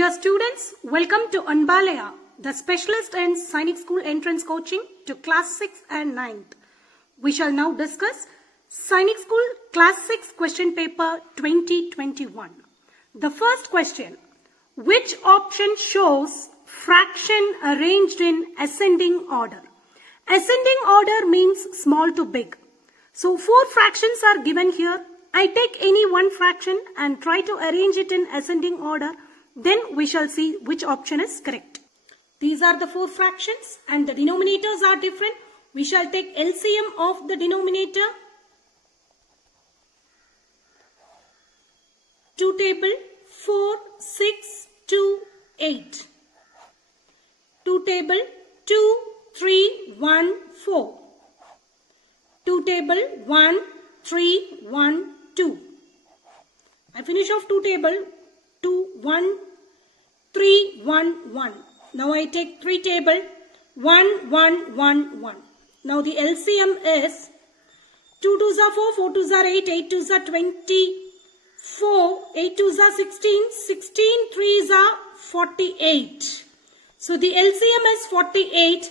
Dear students, welcome to Anbalaya, the specialist in Sainik School entrance coaching to class 6 and 9th. We shall now discuss Sainik School class 6 question paper 2021. The first question, which option shows fraction arranged in ascending order? Ascending order means small to big. So 4 fractions are given here. I take any one fraction and try to arrange it in ascending order. Then we shall see which option is correct. These are the 4 fractions and the denominators are different. We shall take LCM of the denominator. 2 table 4, 6, 2, 8. 2 table 2, 3, 1, 4. 2 table 1, 3, 1, 2. I finish off 2 table 2, 1, 3, 1, 1. Now I take 3 table 1, 1, 1, 1. Now the LCM is 2 2s are 4, 4 2s are 8, 8 2s are 24, 8 2s are 16, 16 3s are 48. So the LCM is 48.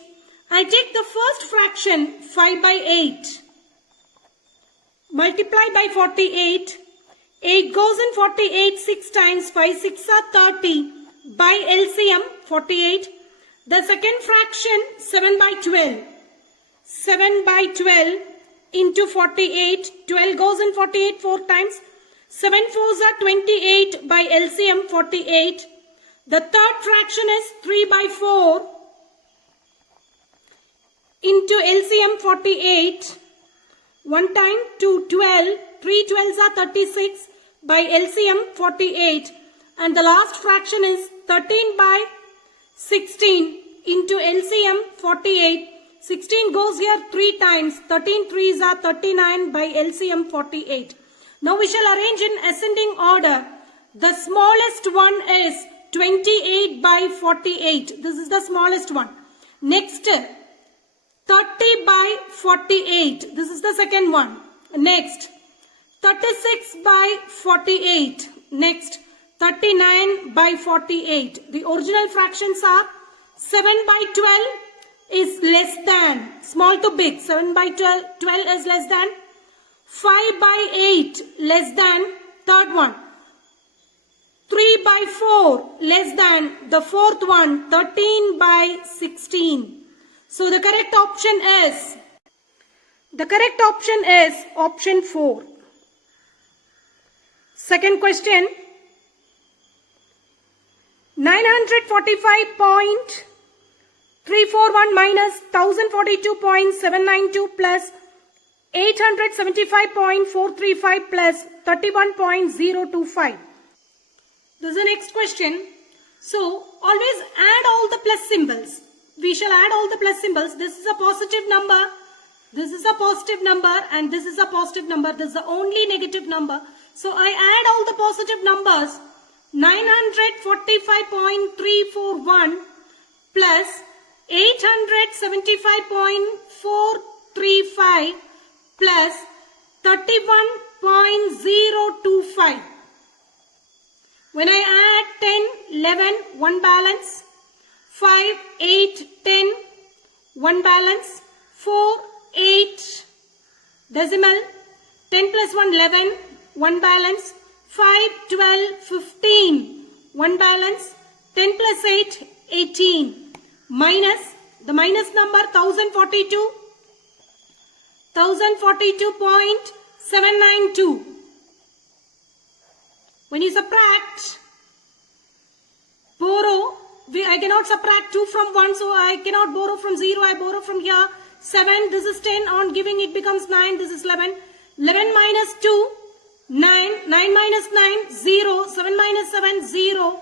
I take the first fraction 5 by 8. Multiply by 48. 8 goes in 48 6 times. 5 6 are 30. By LCM 48. The second fraction 7 by 12. 7 by 12 into 48. 12 goes in 48 4 times. 7 4s are 28 by LCM 48. The third fraction is 3 by 4 into LCM 48. 1 time 2 12. 3 12s are 36 by LCM 48. And the last fraction is 13 by 16 into LCM 48. 16 goes here 3 times. 13 3s are 39 by LCM 48. Now we shall arrange in ascending order. The smallest one is 28 by 48. This is the smallest one. Next, 30 by 48. This is the second one. Next, 36 by 48. Next, 39 by 48. The original fractions are 7 by 12 is less than, small to big, 7 by 12 is less than, 5 by 8 less than, third one, 3 by 4 less than, the fourth one, 13 by 16. So the correct option is option 4. Second question, 945.341 minus 1042.792 plus 875.435 plus 31.025. This is the next question. So always add all the plus symbols. We shall add all the plus symbols. This is a positive number. This is a positive number and this is a positive number. This is the only negative number. So I add all the positive numbers. 945.341 plus 875.435 plus 31.025. When I add 10, 11, 1 balance, 5, 8, 10, 1 balance, 4, 8, decimal, 10 plus 1, 11, 1 balance, 5, 12, 15, 1 balance, 10 plus 8, 18, minus, the minus number 1042, 1042.792. When you subtract, borrow, I cannot subtract 2 from 1, so I cannot borrow from 0, I borrow from here. 7, this is 10, on giving it becomes 9, this is 11. 11 minus 2, 9, 9 minus 9, 0, 7 minus 7, 0,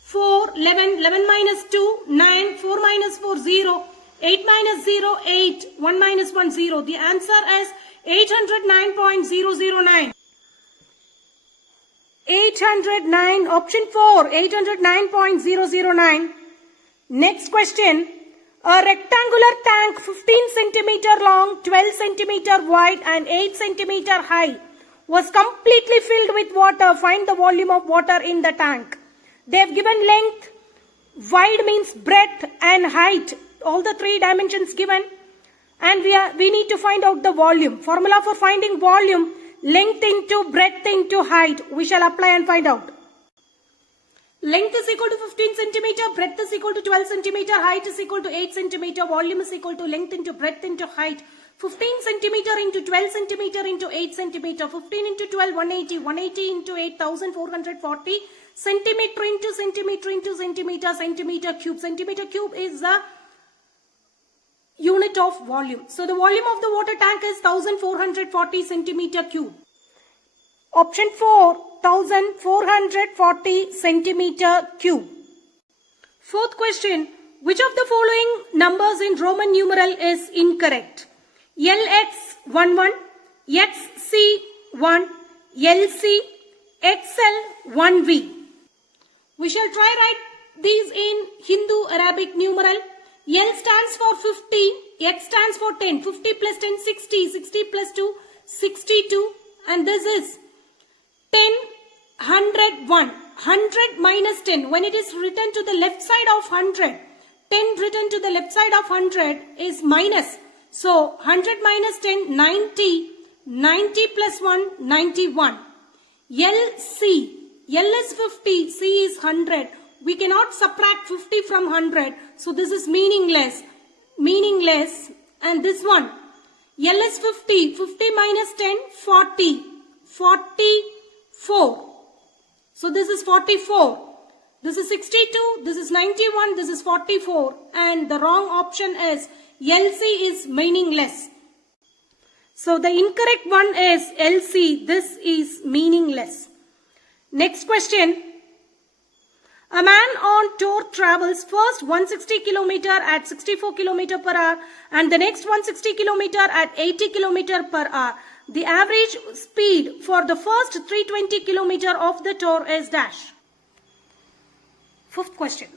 4, 11, 11 minus 2, 9, 4 minus 4, 0, 8 minus 0, 8, 1 minus 1, 0. The answer is 809.009. 809, option 4, 809.009. Next question. A rectangular tank 15 centimeter long, 12 centimeter wide and 8 centimeter high was completely filled with water. Find the volume of water in the tank. They have given length, wide means breadth, and height. All the three dimensions given. And we need to find out the volume. Formula for finding volume, length into breadth into height. We shall apply and find out. Length is equal to 15 centimeter, breadth is equal to 12 centimeter, height is equal to 8 centimeter, volume is equal to length into breadth into height. 15 centimeter into 12 centimeter into 8 centimeter, 15 into 12, 180, 180 into 8, 1440, centimeter into centimeter into centimeter, centimeter cube. Centimeter cube is the unit of volume. So the volume of the water tank is 1440 centimeter cube. Option 4, 1440 centimeter cube. Fourth question, which of the following numbers in Roman numeral is incorrect? LX11, XC1, LC, XL1V. We shall try write these in Hindu Arabic numeral. L stands for 50, X stands for 10, 50 plus 10, 60, 60 plus 2, 62, and this is 10, 100, 1. 100 minus 10, when it is written to the left side of 100, 10 written to the left side of 100 is minus. So 100 minus 10, 90, 90 plus 1, 91. LC, L is 50, C is 100. We cannot subtract 50 from 100. So this is meaningless. Meaningless. And this one. L is 50. 50 minus 10, 40. 44. So this is 44. This is 62. This is 91. This is 44. And the wrong option is LC is meaningless. So the incorrect one is LC. This is meaningless. Next question. A man on tour travels first 160 km at 64 km per hour and the next 160 km at 80 km per hour. The average speed for the first 320 km of the tour is dash. Fifth question.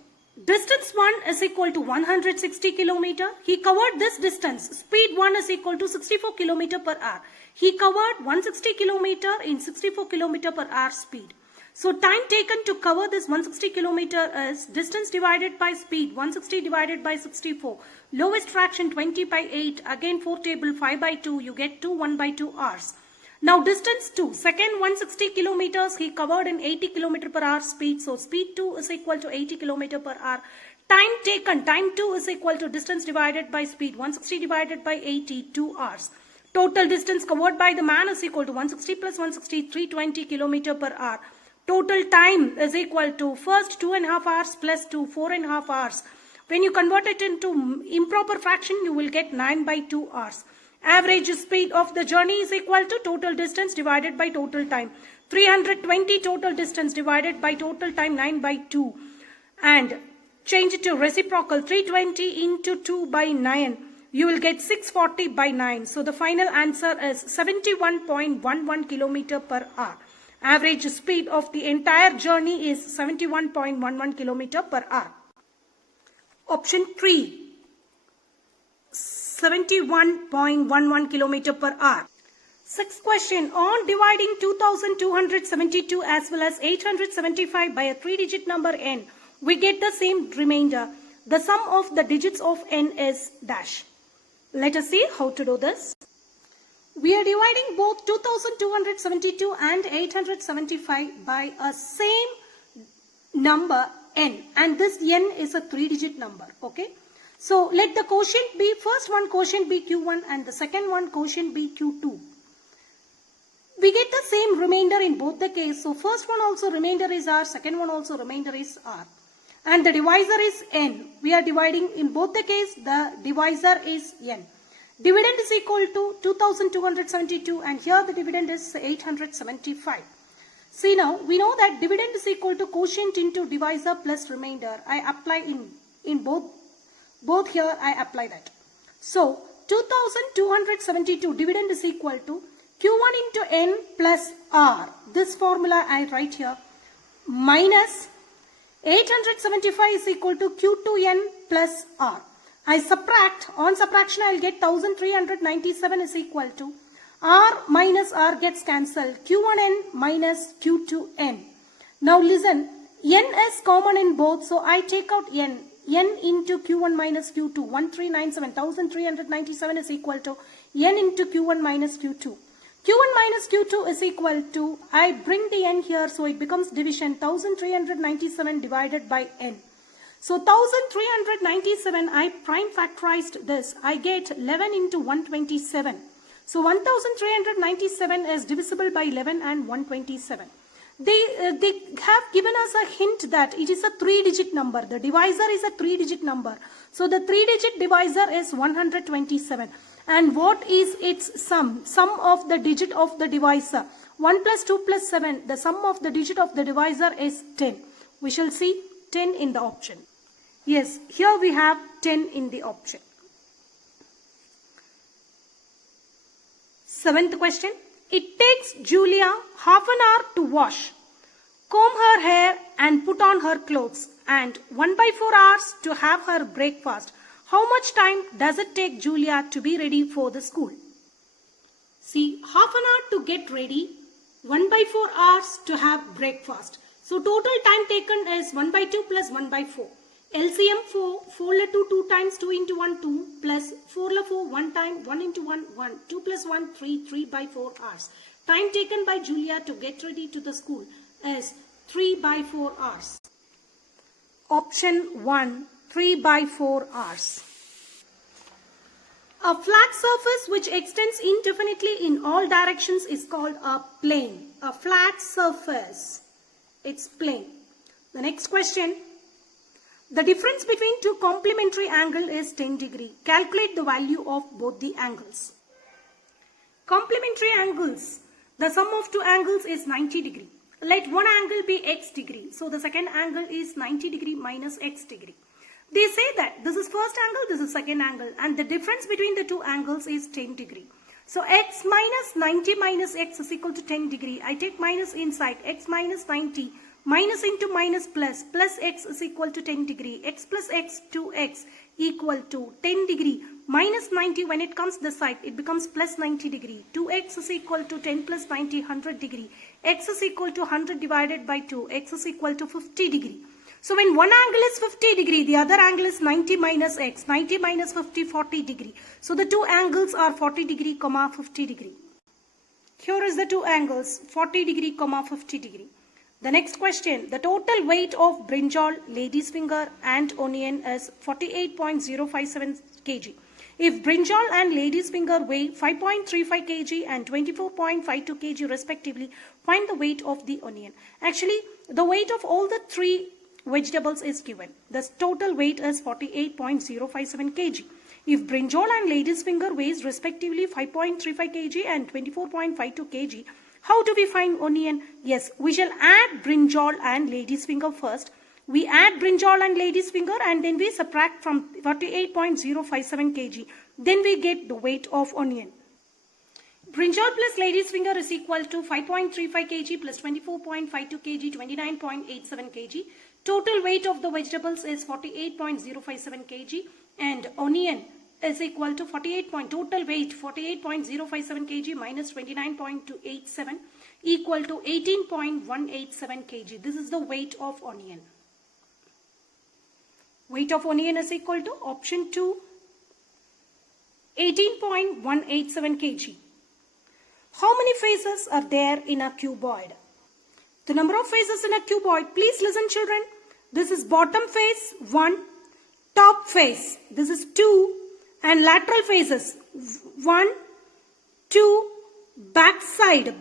Distance 1 is equal to 160 km. He covered this distance. Speed 1 is equal to 64 km per hour. He covered 160 km in 64 km per hour speed. So time taken to cover this 160 km is distance divided by speed, 160 divided by 64. Lowest fraction 20 by 8, again 4 table 5 by 2, you get 2 1 by 2 hours. Now distance 2, second 160 kilometers he covered in 80 km per hour speed. So speed 2 is equal to 80 km per hour. Time taken, time 2 is equal to distance divided by speed, 160 divided by 80, 2 hours. Total distance covered by the man is equal to 160 plus 160, 320 km per hour. Total time is equal to first 2.5 hours plus 2, 4.5 hours. When you convert it into improper fraction, you will get 9 by 2 hours. Average speed of the journey is equal to total distance divided by total time. 320 total distance divided by total time 9 by 2. And change it to reciprocal 320 into 2 by 9. You will get 640 by 9. So the final answer is 71.11 km per hour. Average speed of the entire journey is 71.11 km per hour. Option 3. 71.11 km per hour. Sixth question. On dividing 2272 as well as 875 by a 3-digit number n, we get the same remainder. The sum of the digits of n is dash. Let us see how to do this. We are dividing both 2272 and 875 by a same number n, and this n is a 3-digit number. Okay. So let the quotient be, first one quotient be q1 and the second one quotient be q2. We get the same remainder in both the case. So first one also remainder is r, second one also remainder is r. And the divisor is n. We are dividing in both the case, the divisor is n. Dividend is equal to 2272 and here the dividend is 875. See now, we know that dividend is equal to quotient into divisor plus remainder. I apply in both here I apply that. So 2272 dividend is equal to q1 into n plus r. This formula I write here minus 875 is equal to q2n plus r. I subtract, on subtraction I will get 1397 is equal to r minus r gets cancelled, q1n minus q2n. Now listen, n is common in both, so I take out n. n into q1 minus q2. 1397, 1397 is equal to n into q1 minus q2. q1 minus q2 is equal to, I bring the n here, so it becomes division 1397 divided by n. So 1397, I prime factorized this. I get 11 into 127. So 1397 is divisible by 11 and 127. They have given us a hint that it is a 3-digit number. The divisor is a 3-digit number. So the 3-digit divisor is 127. And what is its sum? Sum of the digit of the divisor. 1 plus 2 plus 7. The sum of the digit of the divisor is 10. We shall see 10 in the option. Yes, here we have 10 in the option. 7th question. It takes Julia half an hour to wash, comb her hair and put on her clothes, and 1/4 hours to have her breakfast. How much time does it take Julia to be ready for the school? See, half an hour to get ready, 1/4 hours to have breakfast. So total time taken is 1/2 plus 1/4. LCM 4, 4 la 2, 2 times 2 into 1, 2, plus 4 la 4, 1 time, 1 into 1, 1, 2 plus 1, 3, 3/4 hours. Time taken by Julia to get ready to the school is 3/4 hours. Option 1, 3/4 hours. A flat surface which extends indefinitely in all directions is called a plane. A flat surface, it's plane. The next question. The difference between two complementary angles is 10 degree. Calculate the value of both the angles. Complementary angles. The sum of two angles is 90 degree. Let one angle be x degree. So the second angle is 90 degree minus x degree. They say that this is first angle, this is second angle, and the difference between the two angles is 10 degree. So x minus 90 minus x is equal to 10 degree. I take minus inside. X minus 90. Minus into minus plus, plus x is equal to 10 degree. X plus x, 2x equal to 10 degree. Minus 90, when it comes this side, it becomes plus 90 degree. 2x is equal to 10 plus 90, 100 degree. X is equal to 100 divided by 2. X is equal to 50 degree. So when one angle is 50 degree, the other angle is 90 minus x. 90 minus 50, 40 degree. So the two angles are 40 degree, 50 degree. Here is the two angles, 40 degree, 50 degree. The next question, the total weight of brinjal, lady's finger and onion is 48.057 kg. If brinjal and lady's finger weigh 5.35 kg and 24.52 kg respectively, find the weight of the onion. Actually, the weight of all the three vegetables is given. The total weight is 48.057 kg. If brinjal and lady's finger weighs respectively 5.35 kg and 24.52 kg, how do we find onion? Yes, we shall add brinjal and lady's finger first. We add brinjal and lady's finger and then we subtract from 48.057 kg. Then we get the weight of onion. Brinjal plus lady's finger is equal to 5.35 kg plus 24.52 kg, 29.87 kg. Total weight of the vegetables is 48.057 kg and onion is equal to total weight 48.057 kg minus 29.287 equal to 18.187 kg. This is the weight of onion. Weight of onion is equal to option 2, 18.187 kg. How many faces are there in a cuboid? The number of faces in a cuboid, please listen children. This is bottom face 1, top face, this is 2, and lateral faces 1, 2, back side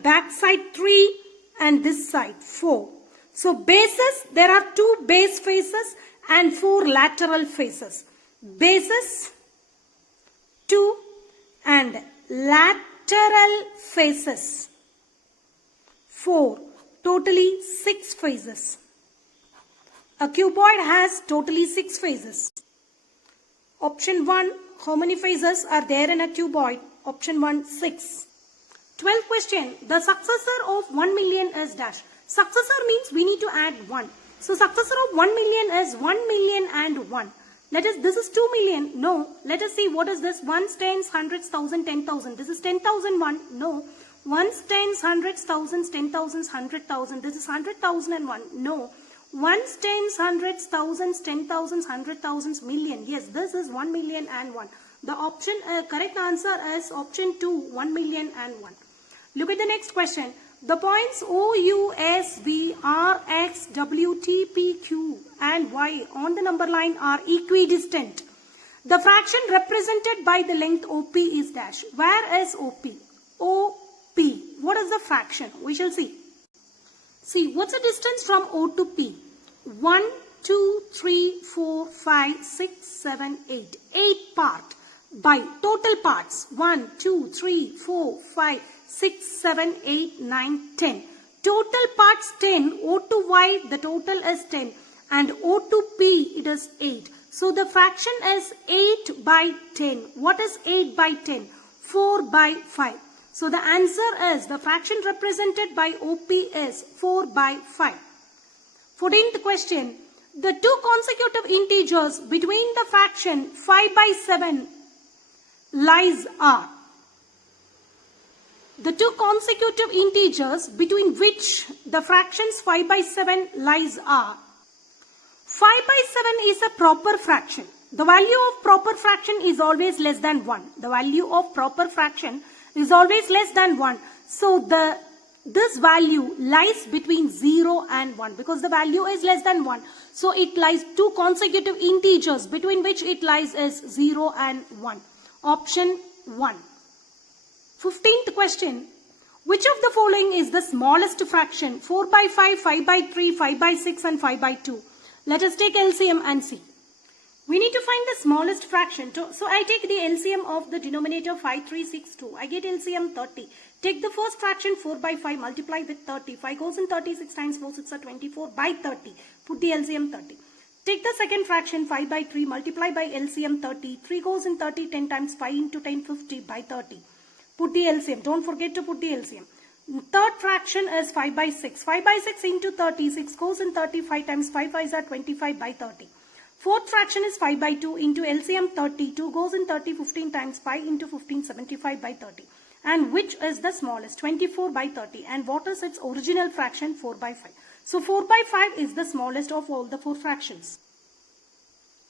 3, and this side 4. So bases, there are 2 base faces and 4 lateral faces. Bases 2 and lateral faces 4. Totally 6 faces. A cuboid has totally 6 faces. Option 1, how many faces are there in a cuboid? Option 1, 6. 12th question, the successor of 1 million is dash. Successor means we need to add 1. So successor of 1 million is 1 million and 1. This is 2 million. No. Let us see what is this. Ones, tens, hundreds, thousand, 10,000. This is 10,001. No. Ones, tens, hundreds, thousands, 10,000s, 100,000. This is 100,001. No. Ones, tens, hundreds, thousands, 10,000s, 100,000s, million. Yes, this is 1,000,001. The option, correct answer is option 2, 1,000,001. Look at the next question. The points O, U, S, V, R, X, W, T, P, Q and Y on the number line are equidistant. The fraction represented by the length OP is dash. Where is OP? OP. What is the fraction? We shall see. See, what's the distance from O to P? 1, 2, 3, 4, 5, 6, 7, 8. 8 part by total parts. 1, 2, 3, 4, 5, 6, 7, 8, 9, 10. Total parts 10. O to Y, the total is 10. And O to P, it is 8. So the fraction is 8 by 10. What is 8 by 10? 4 by 5. So the answer is, the fraction represented by OP is 4 by 5. 14th question. The two consecutive integers between the fraction 5 by 7 lies are. The two consecutive integers between which the fractions 5 by 7 lies are. 5 by 7 is a proper fraction. The value of proper fraction is always less than 1. The value of proper fraction is always less than 1. So this value lies between 0 and 1 because the value is less than 1. So it lies two consecutive integers between which it lies is 0 and 1. Option 1. 15th question. Which of the following is the smallest fraction? 4 by 5, 5 by 3, 5 by 6 and 5 by 2. Let us take LCM and see. We need to find the smallest fraction. So I take the LCM of the denominator 5362. I get LCM 30. Take the first fraction 4 by 5, multiply with 30. 5 goes in 30, 6 times 4, 6 are 24 by 30. Put the LCM 30. Take the second fraction 5 by 3, multiply by LCM 30. 3 goes in 30, 10 times 5 into 10, 50 by 30. Put the LCM. Don't forget to put the LCM. Third fraction is 5 by 6. 5 by 6 into 30. 6 goes in 30. 5 times 5 5s are 25 by 30. Fourth fraction is 5 by 2 into LCM 30. 2 goes in 30. 15 times 5 into 15. 75 by 30. And which is the smallest? 24 by 30. And what is its original fraction? 4 by 5. So 4 by 5 is the smallest of all the 4 fractions.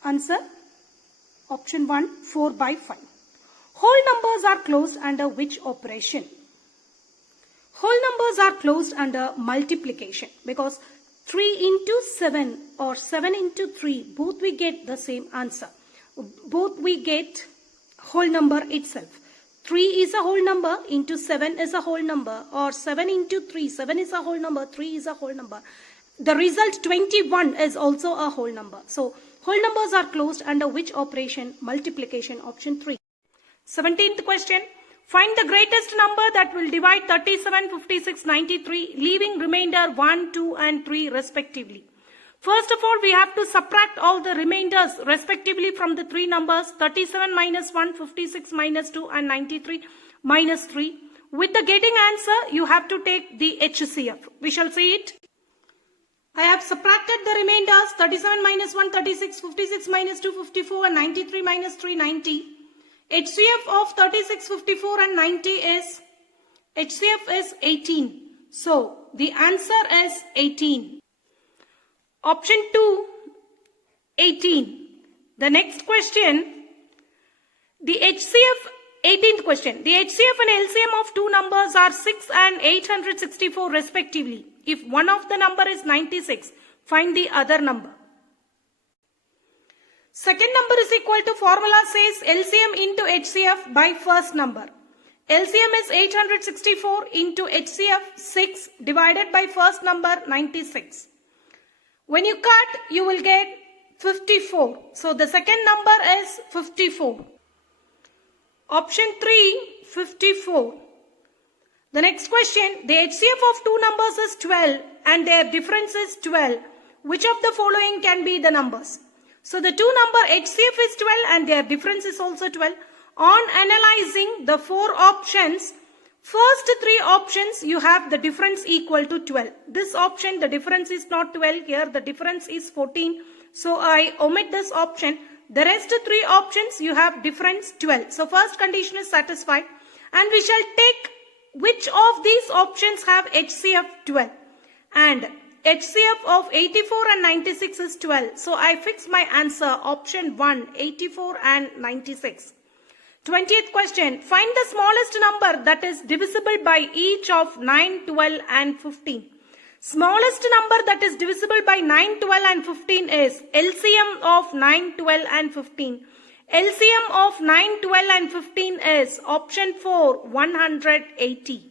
Answer option 1, 4 by 5. Whole numbers are closed under which operation? Whole numbers are closed under multiplication because 3 into 7 or 7 into 3, both we get the same answer. Both we get whole number itself. 3 is a whole number into 7 is a whole number, or 7 into 3, 7 is a whole number, 3 is a whole number. The result 21 is also a whole number. So whole numbers are closed under which operation? Multiplication, option 3. 17th question. Find the greatest number that will divide 37, 56, 93, leaving remainder 1, 2 and 3 respectively. First of all, we have to subtract all the remainders respectively from the 3 numbers. 37 minus 1, 56 minus 2 and 93 minus 3. With the getting answer, you have to take the HCF. We shall see it. I have subtracted the remainders. 37 minus 1, 36, 56 minus 2, 54 and 93 minus 3, 90. HCF of 36, 54 and 90 is, HCF is 18. So, the answer is 18. Option 2, 18. The next question, the HCF, 18th question. The HCF and LCM of two numbers are 6 and 864 respectively. If one of the number is 96, find the other number. Second number is equal to, formula says LCM into HCF by first number. LCM is 864 into HCF 6 divided by first number 96. When you cut, you will get 54. So the second number is 54. Option 3, 54. The next question, the HCF of two numbers is 12 and their difference is 12. Which of the following can be the numbers? So the two number HCF is 12 and their difference is also 12. On analyzing the 4 options, first 3 options you have the difference equal to 12. This option the difference is not 12, here the difference is 14. So I omit this option. The rest 3 options you have difference 12. So first condition is satisfied and we shall take which of these options have HCF 12. And HCF of 84 and 96 is 12. So I fix my answer option 1, 84 and 96. 20th question. Find the smallest number that is divisible by each of 9, 12 and 15. Smallest number that is divisible by 9, 12 and 15 is LCM of 9, 12 and 15. LCM of 9, 12 and 15 is option 4, 180.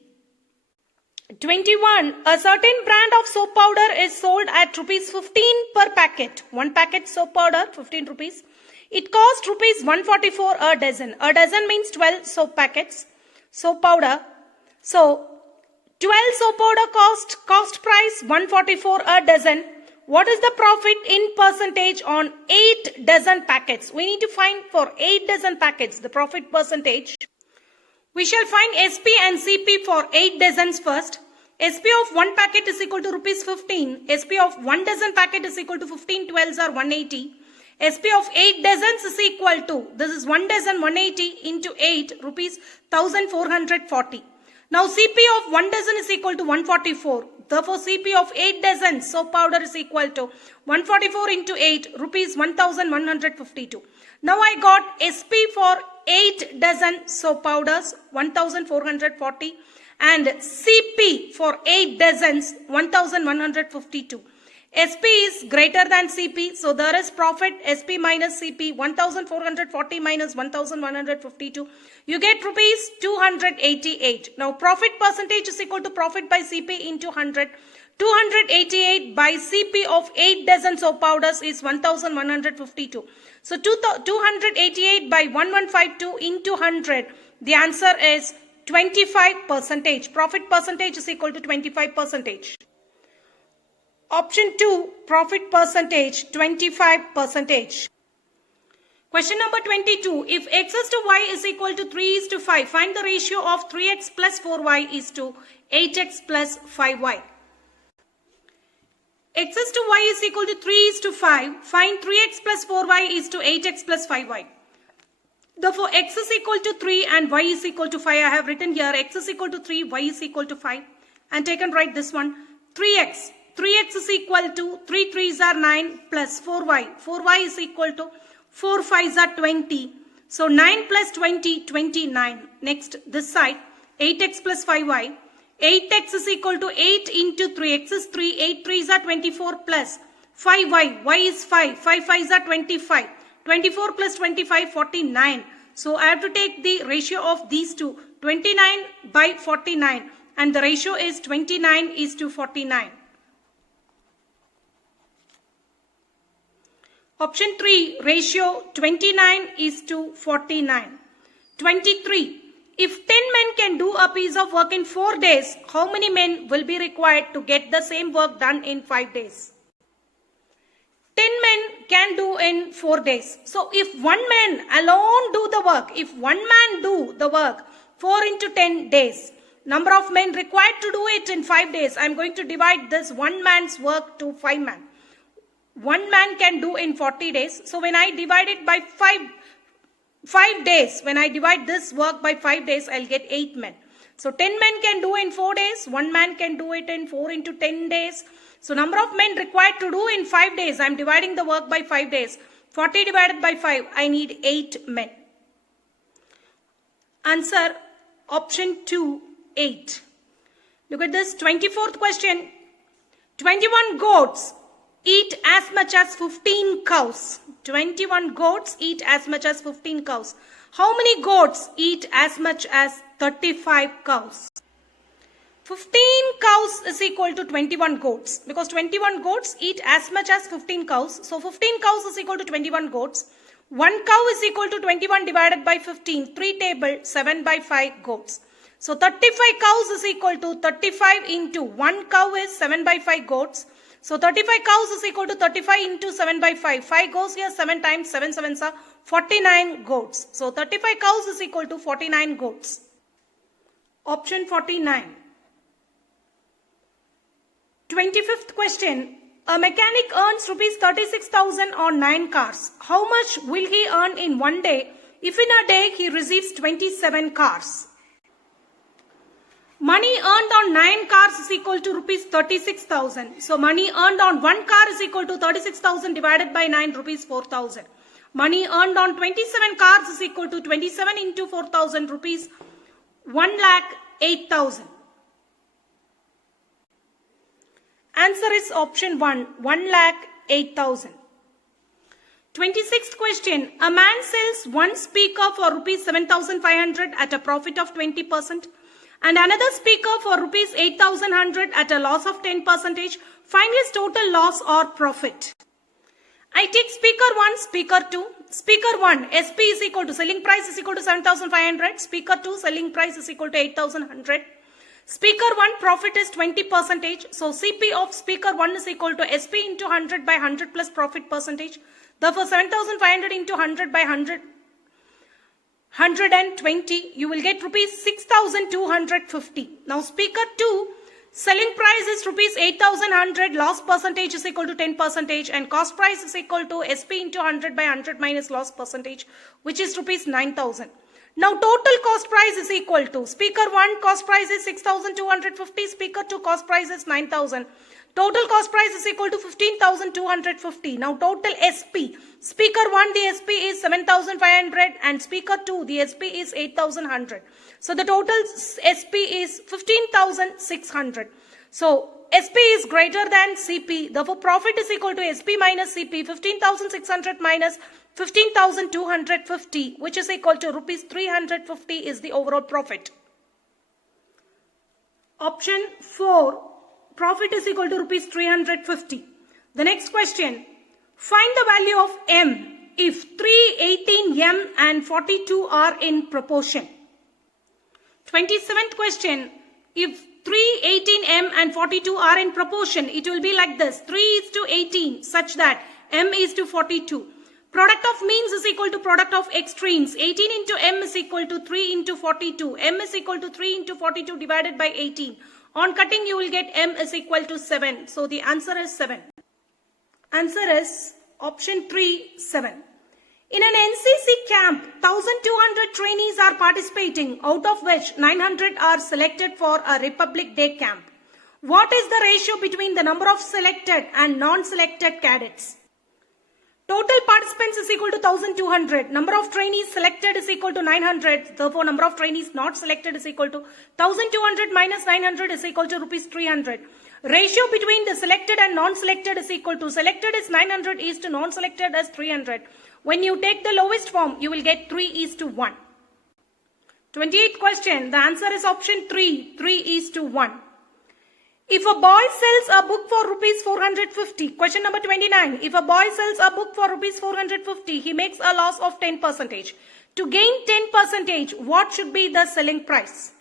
21. A certain brand of soap powder is sold at rupees 15 per packet. One packet soap powder, 15 rupees. It cost rupees 144 a dozen. A dozen means 12 soap packets. Soap powder. So, 12 soap powder cost price 144 a dozen. What is the profit in percentage on 8 dozen packets? We need to find for 8 dozen packets the profit percentage. We shall find SP and CP for 8 dozens first. SP of 1 packet is equal to rupees 15. SP of 1 dozen packet is equal to 15 12s are 180. SP of 8 dozens is equal to, this is 1 dozen 180 into 8 rupees 1440. Now CP of 1 dozen is equal to 144. Therefore CP of 8 dozens soap powder is equal to 144 into 8 rupees 1152. Now I got SP for 8 dozen soap powders 1440 and CP for 8 dozens 1152. SP is greater than CP, so there is profit. SP minus CP, 1440 minus 1152. You get rupees 288. Now profit percentage is equal to profit by CP into 100. 288 by CP of 8 dozen soap powders is 1152. So 288 by 1152 into 100. The answer is 25%. Profit percentage is equal to 25%. Option 2, profit percentage, 25%. Question number 22. If x is to y is equal to 3 is to 5, find the ratio of 3x plus 4y is to 8x plus 5y. X is to y is equal to 3 is to 5. Find 3x plus 4y is to 8x plus 5y. Therefore, x is equal to 3 and y is equal to 5. I have written here x is equal to 3, y is equal to 5. And take and write this one. 3x. 3x is equal to 3 3s are 9 plus 4y. 4y is equal to 4 5s are 20. So 9 plus 20, 29. Next, this side, 8x plus 5y. 8x is equal to 8 into 3. X is 3. 8 3s are 24 plus 5y. Y is 5. 5 5s are 25. 24 plus 25, 49. So I have to take the ratio of these two. 29 by 49. And the ratio is 29 is to 49. Option 3, ratio 29 is to 49. 23. If 10 men can do a piece of work in 4 days, how many men will be required to get the same work done in 5 days? 10 men can do in 4 days. So if one man alone do the work, if one man do the work, 4 into 10 days, number of men required to do it in 5 days, I am going to divide this one man's work to 5 men. One man can do in 40 days. So when I divide it by 5 days, when I divide this work by 5 days, I'll get 8 men. So 10 men can do in 4 days. One man can do it in 4 into 10 days. So number of men required to do in 5 days, I'm dividing the work by 5 days. 40 divided by 5, I need 8 men. Answer option 2, 8. Look at this 24th question. 21 goats eat as much as 15 cows. 21 goats eat as much as 15 cows. How many goats eat as much as 35 cows? 15 cows is equal to 21 goats because 21 goats eat as much as 15 cows. So 15 cows is equal to 21 goats. 1 cow is equal to 21 divided by 15. 3 table, 7 by 5 goats. So 35 cows is equal to 35 into 1 cow is 7 by 5 goats. So 35 cows is equal to 35 into 7 by 5. 5 goes here 7 times 7 sevens are 49 goats. So 35 cows is equal to 49 goats. Option 49. 25th question. A mechanic earns rupees 36,000 on 9 cars. How much will he earn in one day if in a day he receives 27 cars? Money earned on 9 cars is equal to rupees 36,000. So money earned on 1 car is equal to 36,000 divided by 9, rupees 4,000. Money earned on 27 cars is equal to 27 into 4,000 rupees, 1,08,000. Answer is option 1, 1,08,000. 26th question. A man sells one speaker for rupees 7,500 at a profit of 20% and another speaker for rupees 8,100 at a loss of 10%. Find his total loss or profit. I take speaker 1, speaker 2. Speaker 1, SP is equal to selling price is equal to 7,500. Speaker 2, selling price is equal to 8,100. Speaker 1 profit is 20%. So CP of speaker 1 is equal to SP into 100 by 100 plus profit percentage. Therefore 7,500 into 100 by 100, 120. You will get rupees 6,250. Now speaker 2, selling price is rupees 8,100. Loss percentage is equal to 10% and cost price is equal to SP into 100 by 100 minus loss percentage, which is rupees 9,000. Now total cost price is equal to speaker 1 cost price is 6,250, speaker 2 cost price is 9,000. Total cost price is equal to 15,250. Now total SP. Speaker 1 the SP is 7,500 and speaker 2 the SP is 8,100. So the total SP is 15,600. So SP is greater than CP. Therefore profit is equal to SP minus CP. 15,600 minus 15,250, which is equal to rupees 350 is the overall profit. Option 4, profit is equal to rupees 350. The next question, find the value of M if 318M and 42 are in proportion. 27th question, if 318M and 42 are in proportion, it will be like this, 3:18 such that M is to 42. Product of means is equal to product of extremes. 18 into M is equal to 3 into 42. M is equal to 3 into 42 divided by 18. On cutting, you will get M is equal to 7. So the answer is 7. Answer is option 3, 7. In an NCC camp, 1,200 trainees are participating, out of which 900 are selected for a Republic Day camp. What is the ratio between the number of selected and non-selected cadets? Total participants is equal to 1,200. Number of trainees selected is equal to 900. Therefore, number of trainees not selected is equal to 1,200 minus 900 is equal to rupees 300. Ratio between the selected and non-selected is equal to selected is 900 is to non-selected as 300. When you take the lowest form, you will get 3 is to 1. 28th question. The answer is option 3, 3 is to 1. If a boy sells a book for rupees 450, question number 29. If a boy sells a book for rupees 450, he makes a loss of 10%. To gain 10%, what should be the selling price?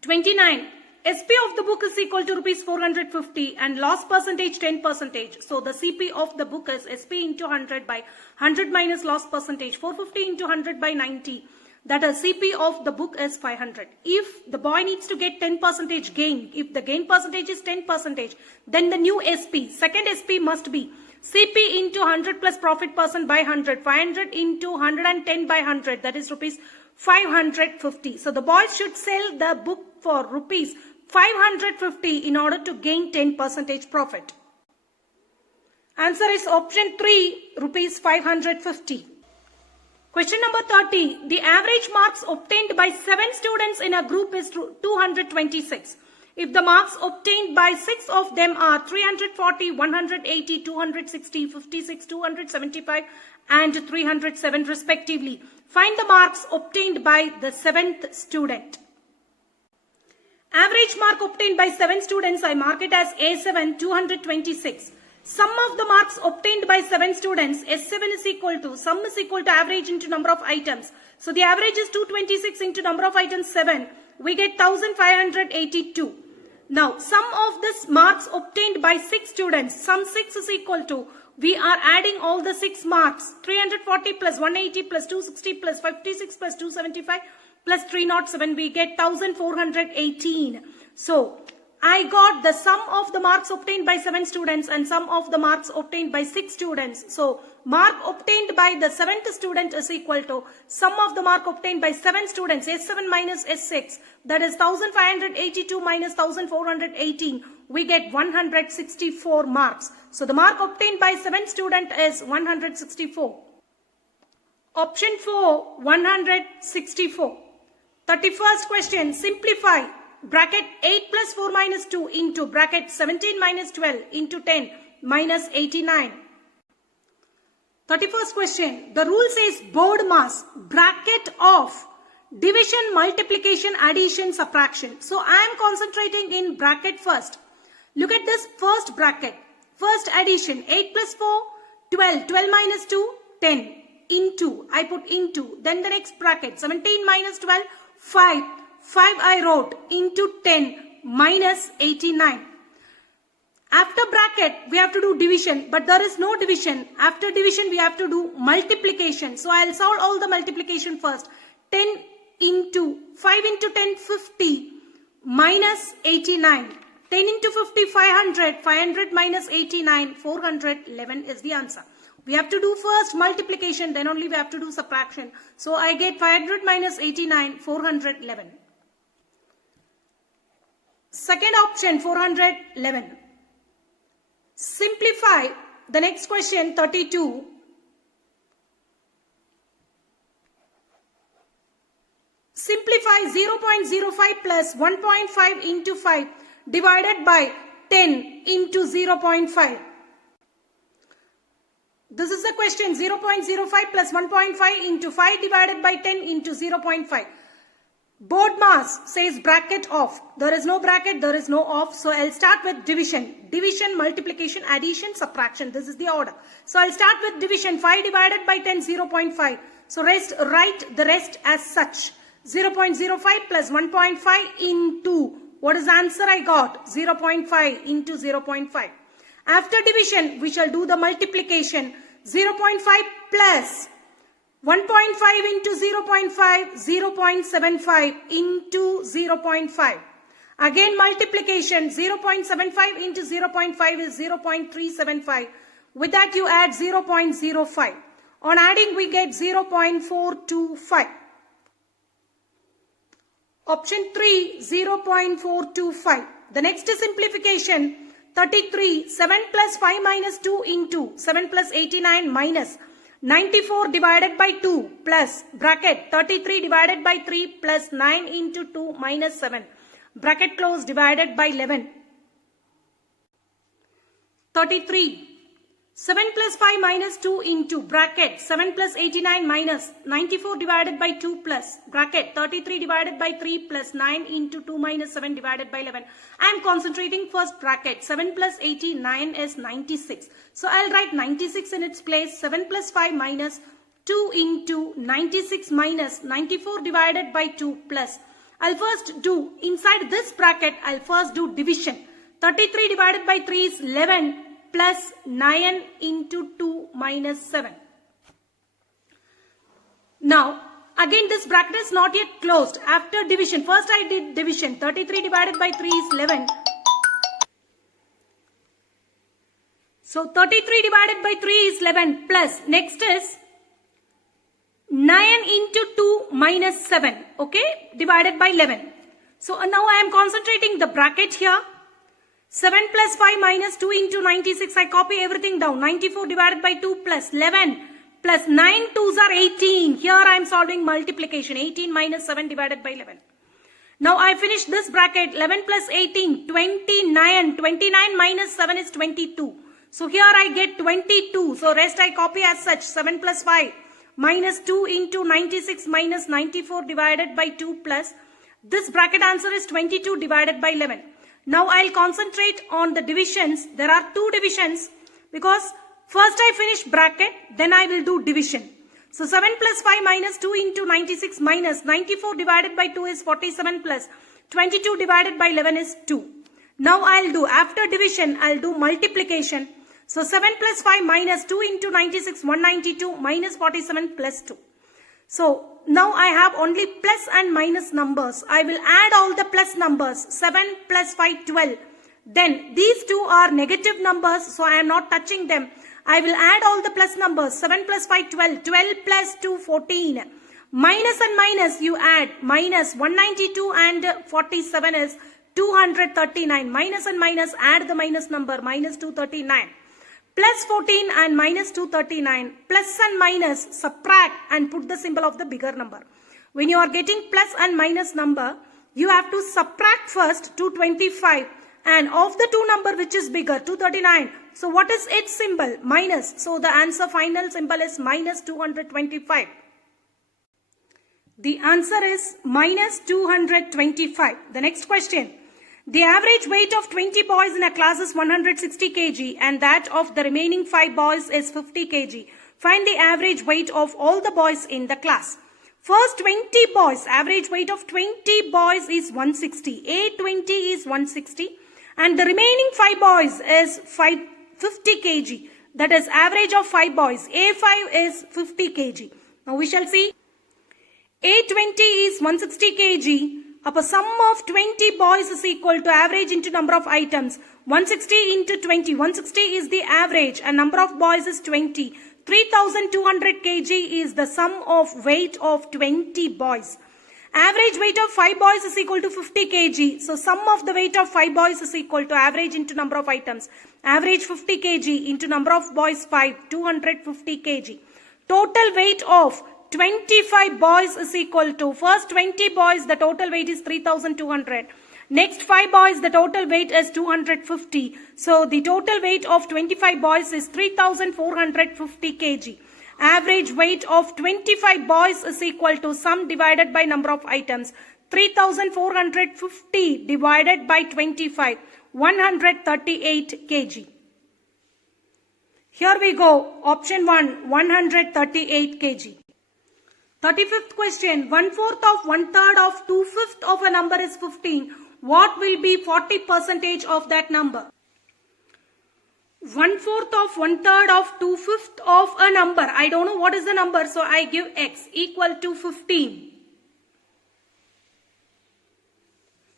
29. SP of the book is equal to rupees 450 and loss percentage 10%. So the CP of the book is SP into 100 by 100 minus loss percentage, 450 into 100 by 90. That is CP of the book is 500. If the boy needs to get 10% gain, if the gain percentage is 10%, then the new SP, second SP must be CP into 100 plus profit percent by 100, 500 into 110 by 100, that is rupees 550. So the boys should sell the book for rupees 550 in order to gain 10% profit. Answer is option 3, rupees 550. Question number 30. The average marks obtained by 7 students in a group is 226. If the marks obtained by 6 of them are 340, 180, 260, 56, 275 and 307 respectively, find the marks obtained by the 7th student. Average mark obtained by 7 students, I mark it as A7, 226. Sum of the marks obtained by 7 students, S7 is equal to, sum is equal to average into number of items. So the average is 226 into number of items 7. We get 1582. Now, sum of this marks obtained by 6 students, sum 6 is equal to, we are adding all the 6 marks, 340 plus 180 plus 260 plus 56 plus 275 plus 307, we get 1418. So, I got the sum of the marks obtained by 7 students and sum of the marks obtained by 6 students. So, mark obtained by the 7th student is equal to sum of the mark obtained by 7 students, S7 minus S6, that is 1582 minus 1418. We get 164 marks. So, the mark obtained by 7 student is 164. Option 4, 164. 31st question, simplify. Bracket 8 plus 4 minus 2 into bracket 17 minus 12 into 10 minus 89. 31st question. The rule says board mass, bracket of division, multiplication, addition, subtraction. So I am concentrating in bracket first. Look at this first bracket. First addition, 8 plus 4, 12. 12 minus 2, 10. Into, I put into. Then the next bracket, 17 minus 12, 5. 5 I wrote into 10 minus 89. After bracket, we have to do division, but there is no division. After division, we have to do multiplication. So I'll solve all the multiplication first. 10 into 5 into 10, 50 minus 89. 10 into 50, 500. 500 minus 89, 411 is the answer. We have to do first multiplication, then only we have to do subtraction. So I get 500 minus 89, 411. Second option, 411. Simplify the next question, 32. Simplify 0.05 plus 1.5 into 5 divided by 10 into 0.5. This is the question, 0.05 plus 1.5 into 5 divided by 10 into 0.5. Board mass says bracket of. There is no bracket, there is no of. So I'll start with division. Division, multiplication, addition, subtraction. This is the order. So I'll start with division. 5 divided by 10, 0.5. So write the rest as such. 0.05 plus 1.5 into, what is the answer I got? 0.5 into 0.5. After division, we shall do the multiplication. 0.5 plus 1.5 into 0.5, 0.75 into 0.5. Again multiplication, 0.75 into 0.5 is 0.375. With that you add 0.05. On adding we get 0.425. Option 3, 0.425. The next is simplification. 33, 7 plus 5 minus 2 into 7 plus 89 minus 94 divided by 2 plus bracket 33 divided by 3 plus 9 into 2 minus 7. Bracket close divided by 11. 33. 7 plus 5 minus 2 into bracket 7 plus 89 minus 94 divided by 2 plus bracket 33 divided by 3 plus 9 into 2 minus 7 divided by 11. I am concentrating first bracket. 7 plus 89 is 96. So I'll write 96 in its place. 7 plus 5 minus 2 into 96 minus 94 divided by 2 plus. I'll first do inside this bracket. I'll first do division. 33 divided by 3 is 11. Plus 9 into 2 minus 7. Now, again this bracket is not yet closed. After division, first I did division. 33 divided by 3 is 11. So, 33 divided by 3 is 11 plus, next is 9 into 2 minus 7, okay, divided by 11. So, now I am concentrating the bracket here. 7 plus 5 minus 2 into 96. I copy everything down. 94 divided by 2 plus 11 plus 9 2s are 18. Here I am solving multiplication. 18 minus 7 divided by 11. Now I finish this bracket. 11 plus 18, 29. 29 minus 7 is 22. So here I get 22. So rest I copy as such. 7 plus 5 minus 2 into 96 minus 94 divided by 2 plus. This bracket answer is 22 divided by 11. Now I'll concentrate on the divisions. There are two divisions because first I finish bracket, then I will do division. So 7 plus 5 minus 2 into 96 minus 94 divided by 2 is 47 plus 22 divided by 11 is 2. Now I'll do, after division, I'll do multiplication. So 7 plus 5 minus 2 into 96, 192 minus 47 plus 2. So now I have only plus and minus numbers. I will add all the plus numbers. 7 plus 5, 12. Then these two are negative numbers, so I am not touching them. I will add all the plus numbers. 7 plus 5, 12. 12 plus 2, 14. Minus and minus you add. Minus 192 and 47 is 239. Minus and minus, add the minus number. Minus 239. Plus 14 and minus 239. Plus and minus, subtract and put the symbol of the bigger number. When you are getting plus and minus number, you have to subtract first 225. And of the two number which is bigger, 239. So what is its symbol? Minus. So the answer final symbol is minus 225. The answer is minus 225. The next question. The average weight of 20 boys in a class is 160 kg and that of the remaining 5 boys is 50 kg. Find the average weight of all the boys in the class. First 20 boys, average weight of 20 boys is 160. A20 is 160 and the remaining 5 boys is 50 kg. That is average of 5 boys. A5 is 50 kg. Now we shall see. A20 is 160 kg. A sum of 20 boys is equal to average into number of items. 160 into 20. 160 is the average and number of boys is 20. 3200 kg is the sum of weight of 20 boys. Average weight of 5 boys is equal to 50 kg. So sum of the weight of 5 boys is equal to average into number of items. Average 50 kg into number of boys 5. 250 kg. Total weight of 25 boys is equal to first 20 boys, the total weight is 3200. Next 5 boys, the total weight is 250. So the total weight of 25 boys is 3450 kg. Average weight of 25 boys is equal to sum divided by number of items. 3450 divided by 25. 138 kg. Here we go. Option 1, 138 kg. 35th question. 1/4 of 1/3 of 2/5 of a number is 15. What will be 40% of that number? 1/4 of 1/3 of 2/5 of a number. I don't know what is the number, so I give x equal to 15.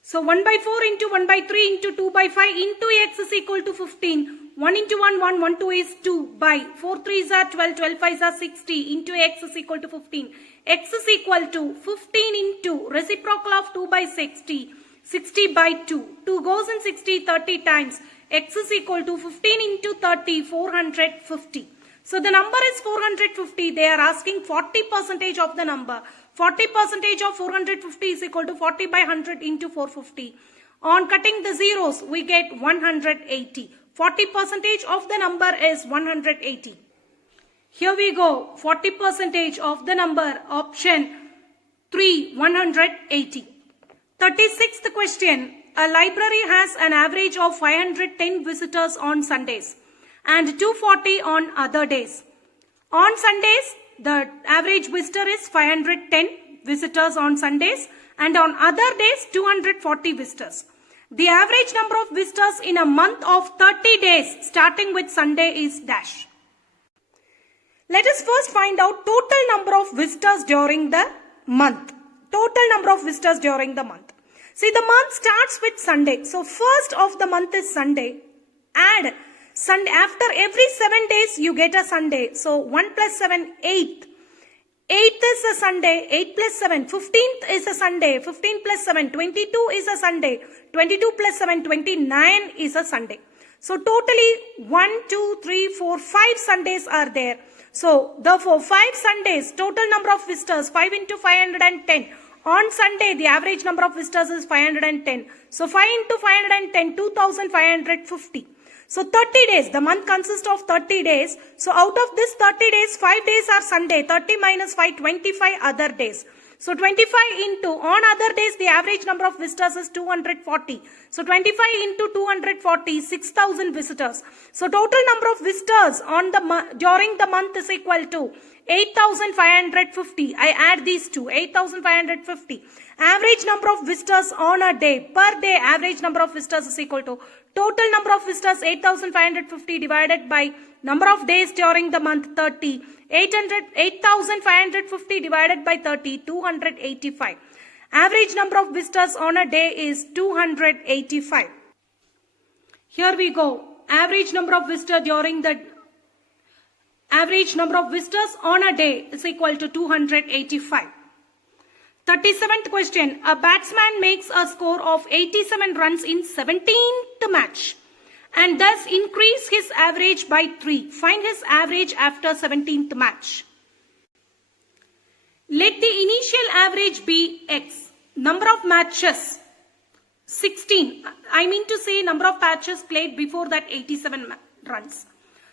So 1/4 into 1/3 into 2/5 into x is equal to 15. 1 into 1, 1, 1, 2 is 2 by 4 3s are 12, 12 5s are 60 into x is equal to 15. X is equal to 15 into reciprocal of 2 by 60, 60 by 2. 2 goes in 60, 30 times. X is equal to 15 into 30, 450. So the number is 450. They are asking 40% of the number. 40% of 450 is equal to 40 by 100 into 450. On cutting the zeros, we get 180. 40% of the number is 180. Here we go. 40% of the number. Option 3, 180. 36th question. A library has an average of 510 visitors on Sundays and 240 on other days. On Sundays, the average visitor is 510 visitors on Sundays and on other days 240 visitors. The average number of visitors in a month of 30 days starting with Sunday is dash. Let us first find out total number of visitors during the month. Total number of visitors during the month. See, the month starts with Sunday. So first of the month is Sunday. Add Sunday. After every 7 days you get a Sunday. So 1 plus 7, 8. 8th is a Sunday, 8 plus 7, 15th is a Sunday, 15 plus 7, 22 is a Sunday, 22 plus 7, 29 is a Sunday. So totally 1, 2, 3, 4, 5 Sundays are there. So therefore 5 Sundays, total number of visitors, 5 into 510. On Sunday, the average number of visitors is 510. So 5 into 510, 2550. So 30 days, the month consists of 30 days. So out of this 30 days, 5 days are Sunday. 30 minus 5, 25 other days. So 25 into, on other days, the average number of visitors is 240. So 25 into 240, 6,000 visitors. So total number of visitors on the during the month is equal to 8,550. I add these two, 8,550. Average number of visitors on a day. Per day, average number of visitors is equal to total number of visitors 8,550 divided by number of days during the month 30. 8,550 divided by 30, 285. Average number of visitors on a day is 285. Here we go. Average number of visitors on a day is equal to 285. 37th question. A batsman makes a score of 87 runs in 17th match and thus increase his average by 3. Find his average after 17th match. Let the initial average be X. Number of matches 16. I mean to say number of matches played before that 87 runs.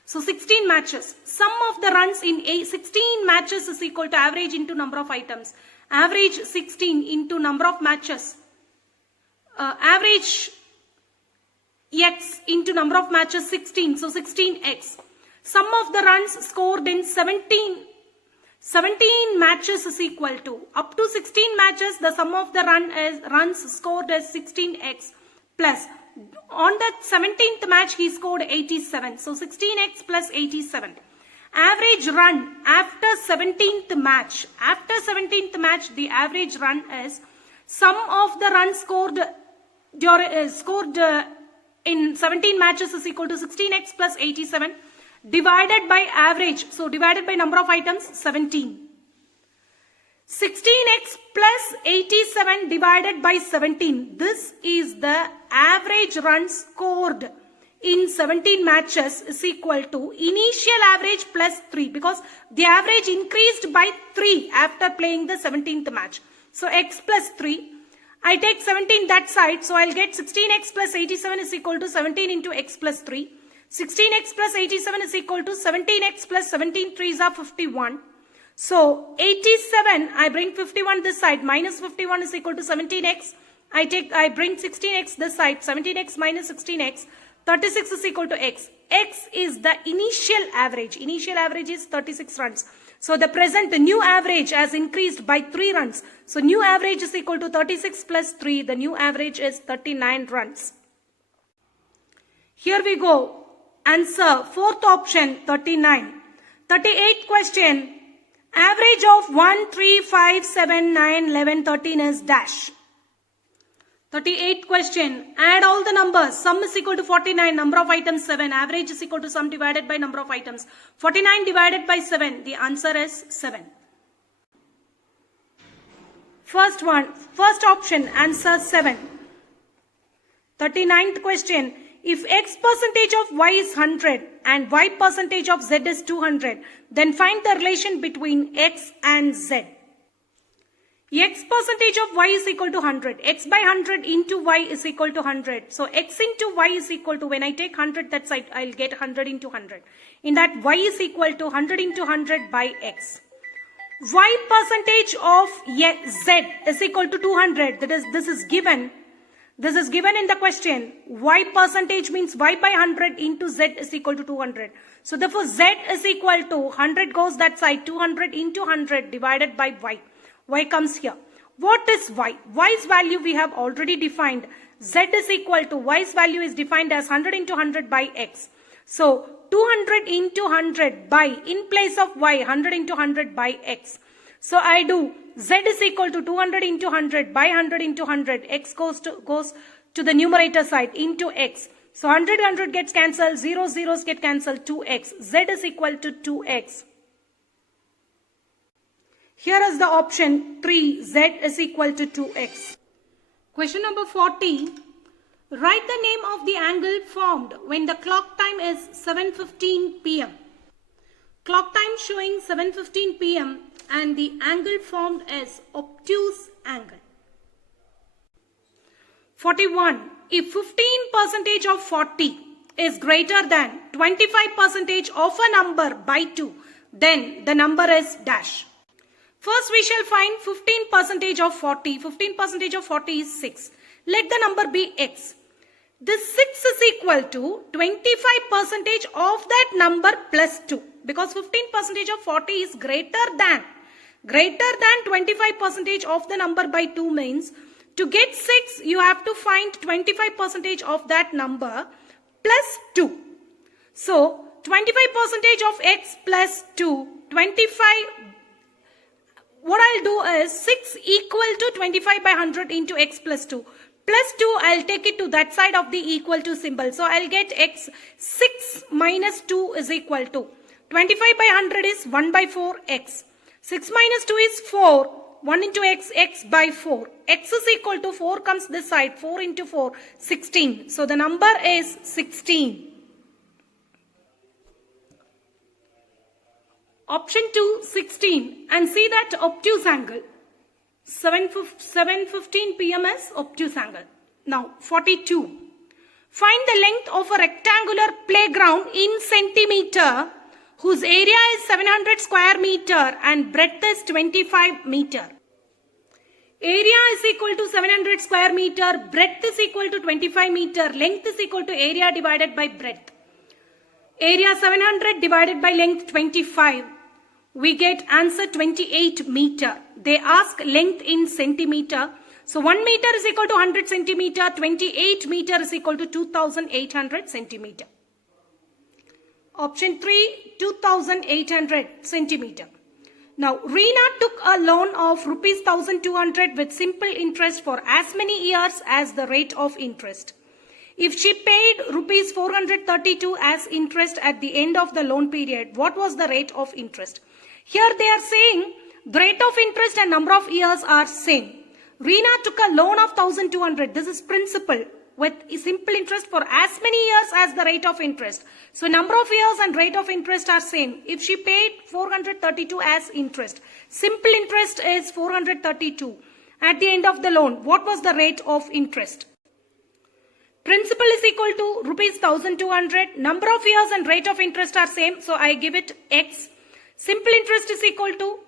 So 16 matches. Sum of the runs in 16 matches is equal to average into number of items. Average 16 into number of matches. Average X into number of matches 16. So 16X. Sum of the runs scored in 17 matches is equal to, up to 16 matches, the sum of the runs scored is 16x plus, on the 17th match he scored 87. So 16x plus 87. Average run after 17th match. After 17th match, the average run is sum of the runs scored in 17 matches is equal to 16x plus 87 divided by average. So divided by number of items 17. 16x plus 87 divided by 17. This is the average run scored in 17 matches is equal to initial average plus 3, because the average increased by 3 after playing the 17th match. So x plus 3. I take 17 that side, so I'll get 16x plus 87 is equal to 17 into x plus 3. 16x plus 87 is equal to 17x plus 17 3s are 51. So 87, I bring 51 this side, minus 51 is equal to 17x. I bring 16x this side, 17x minus 16x, 36 is equal to x. X is the initial average. Initial average is 36 runs. So the new average has increased by 3 runs. So new average is equal to 36 plus 3. The new average is 39 runs. Here we go. Answer, fourth option, 39. 38th question. Average of 1, 3, 5, 7, 9, 11, 13 is dash. 38th question. Add all the numbers. Sum is equal to 49. Number of items 7. Average is equal to sum divided by number of items. 49 divided by 7. The answer is 7. First option, answer 7. 39th question. If x percentage of y is 100 and y percentage of z is 200, then find the relation between x and z. X percentage of y is equal to 100. X by 100 into y is equal to 100. So x into y is equal to, when I take 100 that side, I'll get 100 into 100. In that, y is equal to 100 into 100 by x. Y percentage of z is equal to 200. That is, this is given in the question. Y percentage means y by 100 into z is equal to 200. So therefore z is equal to 100 goes that side, 200 into 100 divided by y. Y comes here. What is y? Y's value we have already defined. Z is equal to, y's value is defined as 100 into 100 by x. So 200 into 100 by, in place of y, 100 into 100 by x. So I do z is equal to 200 into 100 by 100 into 100. X goes to the numerator side into x. So 100 gets cancelled, 0 zeros get cancelled, 2x. Z is equal to 2x. Here is the option 3, z is equal to 2x. Question number 40. Write the name of the angle formed when the clock time is 7:15 p.m. Clock time showing 7:15 p.m. and the angle formed is obtuse angle. 41. If 15% of 40 is greater than 25% of a number by 2, then the number is dash. First we shall find 15% of 40. 15% of 40 is 6. Let the number be x. This 6 is equal to 25% of that number plus 2. Because 15% of 40 is greater than Greater than 25% of the number by 2 means to get 6, you have to find 25% of that number plus 2. So, 25% of x plus 2, 25, what I'll do is 6 equal to 25 by 100 into x plus 2. Plus 2, I'll take it to that side of the equal to symbol. So, I'll get x, 6 minus 2 is equal to 25 by 100 is 1 by 4 x. 6 minus 2 is 4. 1 into x, x by 4. X is equal to 4 comes this side. 4 into 4, 16. So, the number is 16. Option 2, 16. And see that obtuse angle. 7:15 p.m. is obtuse angle. Now, 42. Find the length of a rectangular playground in centimeter whose area is 700 square meter and breadth is 25 meter. Area is equal to 700 square meter, breadth is equal to 25 meter, length is equal to area divided by breadth. Area 700 divided by length 25. We get answer 28 meter. They ask length in centimeter. So 1 meter is equal to 100 centimeter, 28 meter is equal to 2800 centimeter. Option 3, 2800 centimeter. Now, Reena took a loan of rupees 1200 with simple interest for as many years as the rate of interest. If she paid rupees 432 as interest at the end of the loan period, what was the rate of interest? Here they are saying the rate of interest and number of years are same. Reena took a loan of 1200. This is principal with simple interest for as many years as the rate of interest. So number of years and rate of interest are same. If she paid 432 as interest, simple interest is 432. At the end of the loan, what was the rate of interest? Principal is equal to rupees 1200. Number of years and rate of interest are same. So I give it x. Simple interest is equal to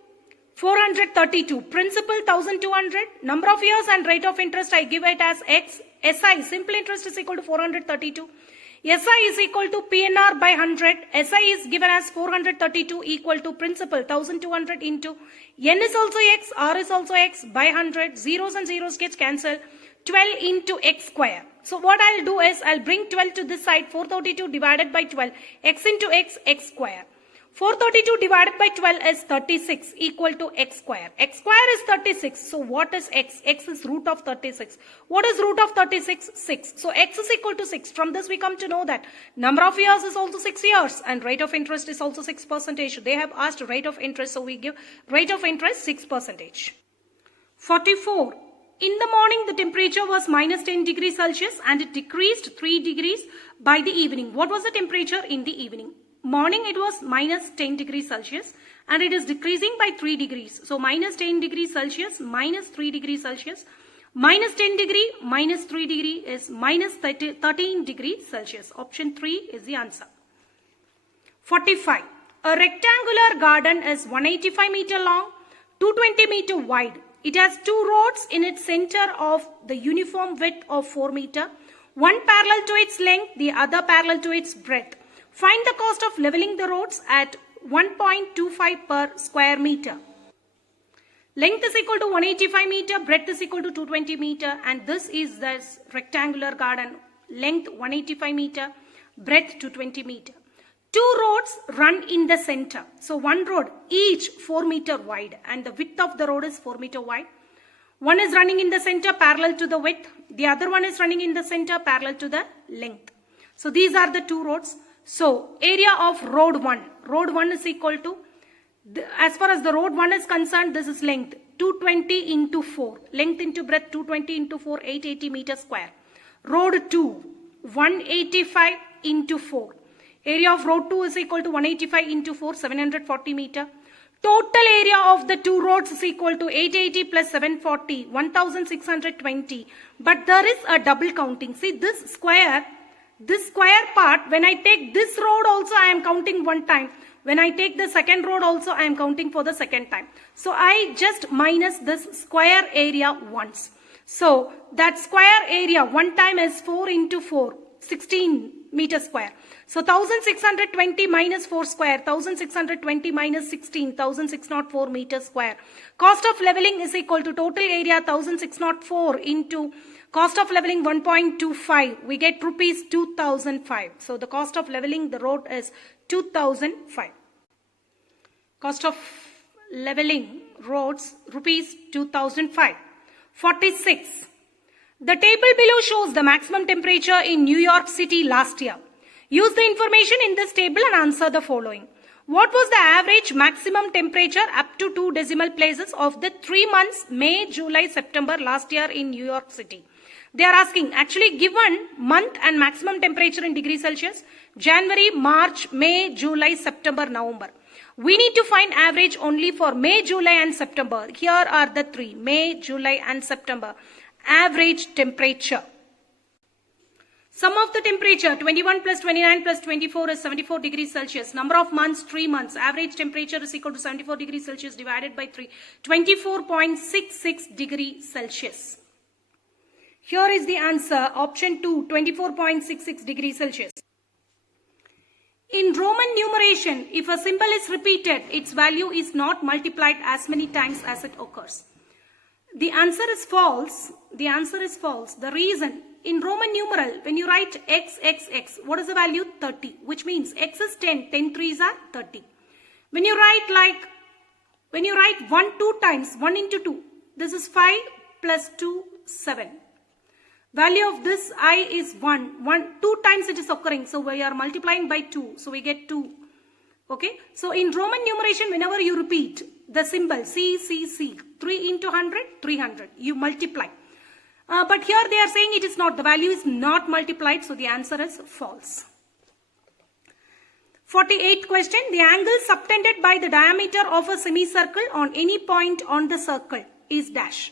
432. Principal 1200. Number of years and rate of interest I give it as x. SI, simple interest is equal to 432. SI is equal to PNR by 100. SI is given as 432 equal to principal 1200 into N is also x, R is also x by 100. Zeros and zeros gets cancelled. 12 into x square. So what I'll do is I'll bring 12 to this side. 432 divided by 12. X into x, x square. 432 divided by 12 is 36 equal to x square. X square is 36. So what is x? X is root of 36. What is root of 36? 6. So x is equal to 6. From this we come to know that number of years is also 6 years and rate of interest is also 6%. They have asked rate of interest, so we give rate of interest 6%. 44. In the morning the temperature was minus 10 degrees Celsius and it decreased 3 degrees by the evening. What was the temperature in the evening? Morning it was minus 10 degrees Celsius and it is decreasing by 3 degrees. So minus 10 degrees Celsius minus 3 degrees Celsius. Minus 10 degree minus 3 degree is minus 13 degrees Celsius. Option 3 is the answer. 45. A rectangular garden is 185 meter long, 220 meter wide. It has 2 roads in its center of the uniform width of 4 meter. One parallel to its length, the other parallel to its breadth. Find the cost of leveling the roads at 1.25 per square meter. Length is equal to 185 meter, breadth is equal to 220 meter, and this is this rectangular garden. Length 185 meter, breadth 220 meter. 2 roads run in the center. So one road each 4 meter wide and the width of the road is 4 meter wide. One is running in the center parallel to the width. The other one is running in the center parallel to the length. So these are the 2 roads. So, area of road 1. Road 1 is equal to, as far as the road 1 is concerned, this is length 220 into 4. Length into breadth 220 into 4, 880 meter square. Road 2, 185 into 4. Area of road 2 is equal to 185 into 4, 740 meter. Total area of the 2 roads is equal to 880 plus 740, 1620. But there is a double counting. See this square part, when I take this road also I am counting one time. When I take the second road also I am counting for the second time. So I just minus this square area once. So that square area one time is 4 into 4. 16 meters square. So 1620 minus 4 square, 1620 minus 16, 1604 meters square. Cost of leveling is equal to total area 1604 into cost of leveling 1.25. We get rupees 2005. So the cost of leveling the road is 2005. Cost of leveling roads rupees 2005. 46. The table below shows the maximum temperature in New York City last year. Use the information in this table and answer the following. What was the average maximum temperature up to 2 decimal places of the 3 months May, July, September last year in New York City? They are asking actually given month and maximum temperature in degrees Celsius, January, March, May, July, September, November. We need to find average only for May, July and September. Here are the 3, May, July and September. Average temperature. Sum of the temperature 21 plus 29 plus 24 is 74 degrees Celsius. Number of months 3 months. Average temperature is equal to 74 degrees Celsius divided by 3. 24.66 degrees Celsius. Here is the answer. Option 2, 24.66 degrees Celsius. In Roman numeration, if a symbol is repeated, its value is not multiplied as many times as it occurs. The answer is false. The answer is false. The reason, in Roman numeral, when you write x, what is the value? 30, which means x is 10, 10 3s are 30. When you write 1 2 times, 1 into 2, this is 5 plus 2, 7. Value of this I is 1. 2 times it is occurring. So we are multiplying by 2. So we get 2. Okay. So in Roman numeration, whenever you repeat the symbol C, 3 into 100, 300. You multiply. But here they are saying it is not. The value is not multiplied. So the answer is false. 48th question. The angle subtended by the diameter of a semicircle on any point on the circle is dash.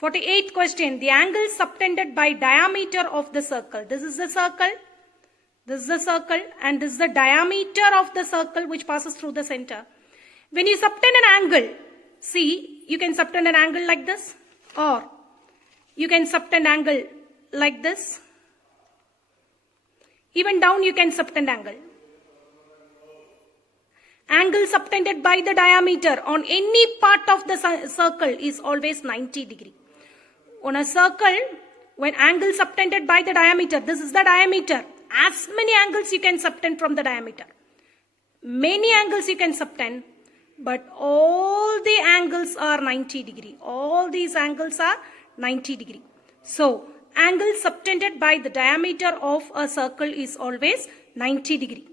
48th question. The angle subtended by diameter of the circle. This is the circle. This is the circle. And this is the diameter of the circle which passes through the center. When you subtend an angle, see, you can subtend an angle like this. Or you can subtend angle like this. Even down you can subtend angle. Angle subtended by the diameter on any part of the circle is always 90 degree. On a circle, when angle subtended by the diameter, this is the diameter. As many angles you can subtend from the diameter. Many angles you can subtend, but all the angles are 90 degree. All these angles are 90 degree. So, angle subtended by the diameter of a circle is always 90 degree.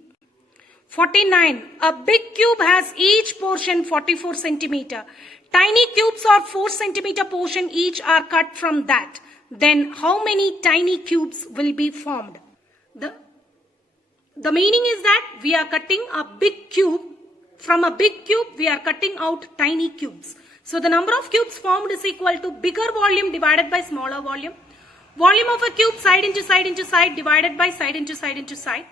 49. A big cube has each portion 44 centimeter. Tiny cubes or 4 centimeter portion each are cut from that. Then how many tiny cubes will be formed? The meaning is that we are cutting a big cube. From a big cube, we are cutting out tiny cubes. So the number of cubes formed is equal to bigger volume divided by smaller volume. Volume of a cube side into side into side divided by side into side into side.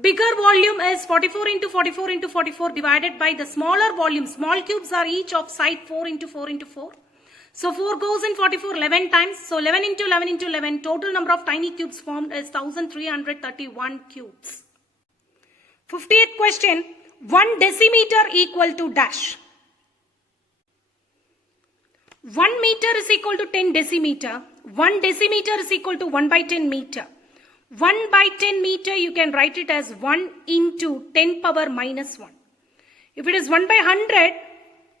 Bigger volume is 44 into 44 into 44 divided by the smaller volume. Small cubes are each of side 4 into 4 into 4. So 4 goes in 44 11 times. So 11 into 11 into 11. Total number of tiny cubes formed is 1331 cubes. 50th question. 1 decimeter equal to dash. 1 meter is equal to 10 decimeter. 1 decimeter is equal to 1 by 10 meter. 1 by 10 meter you can write it as 1 into 10 power minus 1. If it is 1 by 100,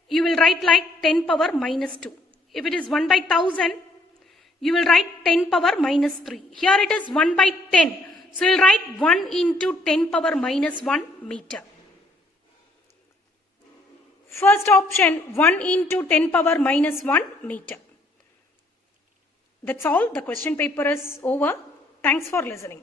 you will write like 10 power minus 2. If it is 1 by 1000, you will write 10 power minus 3. Here it is 1 by 10. So you will write 1 into 10 power minus 1 meter. First option, 1 into 10 power minus 1 meter. That's all. The question paper is over. Thanks for listening.